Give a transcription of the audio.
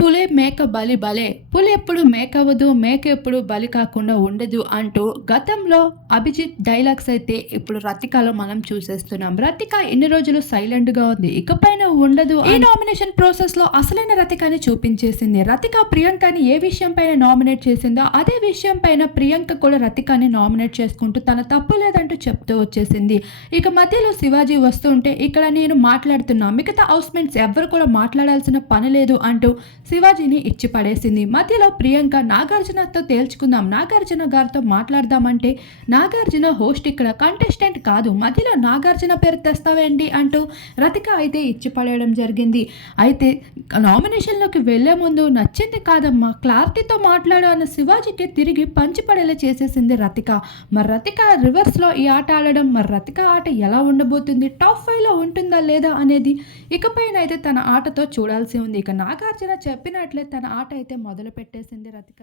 పులి మేక బలి బలే. పులి ఎప్పుడు మేక అవ్వదు మేక ఎప్పుడు బలి కాకుండా ఉండదు అంటూ గతంలో అభిజిత్ డైలాగ్స్ అయితే ఇప్పుడు రతికలో మనం చూసేస్తున్నాం. రతిక ఎన్ని రోజులు సైలెంట్గా ఉంది? ఇకపైన ఉండదు ఈ నామినేషన్ ప్రాసెస్లో అసలైన రతికని చూపించేసింది. రతిక ప్రియాంకని ఏ విషయం పైన నామినేట్ చేసిందో అదే విషయం పైన ప్రియాంక కూడా రతికని నామినేట్ చేసుకుంటూ తన తప్పు లేదంటూ చెప్తూ వచ్చేసింది. ఇక మధ్యలో శివాజీ వస్తుంటే ఇక్కడ నేను మాట్లాడుతున్నా. మిగతా హౌస్ మేట్స్ ఎవ్వరు కూడా మాట్లాడాల్సిన పని లేదు అంటూ శివాజీని ఇచ్చి పడేసింది మధ్యలో ప్రియాంక నాగార్జునతో తేల్చుకుందాం నాగార్జున గారితో మాట్లాడదామంటే నాగార్జున హోస్ట్ ఇక్కడ కంటెస్టెంట్ కాదు. మధ్యలో నాగార్జున పేరు తెస్తావేంటి అంటూ రతిక అయితే ఇచ్చి పడేయడం జరిగింది. అయితే నామినేషన్లోకి వెళ్ళే ముందు నచ్చింది కాదమ్మా క్లారిటీతో మాట్లాడు అన్న శివాజీకి తిరిగి పంచిపడేలా చేసేసింది రతిక. మరి రతిక రివర్స్లో ఈ ఆట ఆడడం మరి రతిక ఆట ఎలా ఉండబోతుంది? టాప్ ఫైవ్లో ఉంటుందా లేదా అనేది ఇకపైన అయితే తన ఆటతో చూడాల్సి ఉంది. ఇక నాగార్జున చెప్పినట్లే తన ఆట అయితే మొదలు పెట్టేసింది రతిక.